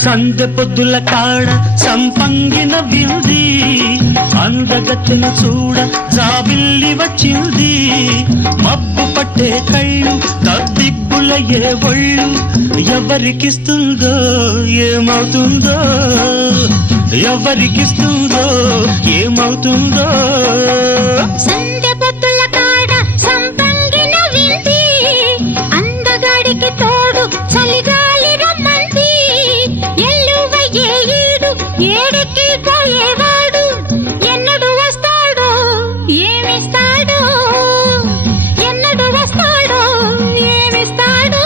సందె పొద్దుల కాడ సంపంగిన వింది అందగత్తెను చూడ జాబిల్లి వచ్చింది మబ్బు పట్టే కళ్ళు తద్దిబ్బుల ఏ ఒళ్ళు ఎవరికిస్తుందో ఏమవుతుందో ఎవరికిస్తుందో ఏమవుతుందో సందె పొద్దుల కాడ సంపంగిన వింది అందగాడికి తోడు చలిగాలి రమ్మంది ఎల్లువయ్యే ఈడు ఏడికి పోయేవాడు ఎన్నడు వస్తాడో ఏమిస్తాడో ఎన్నడు వస్తాడో ఏమిస్తాడో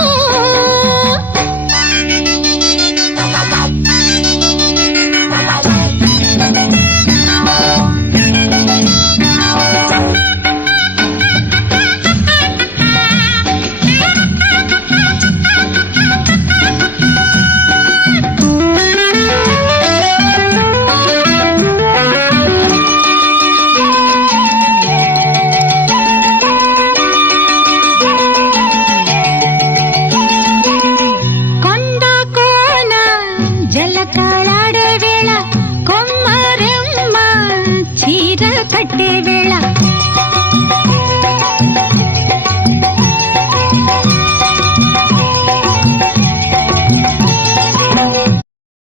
జలకాలాడే వేళ కొమ్మరెమ్మ చీర కట్టే వేళ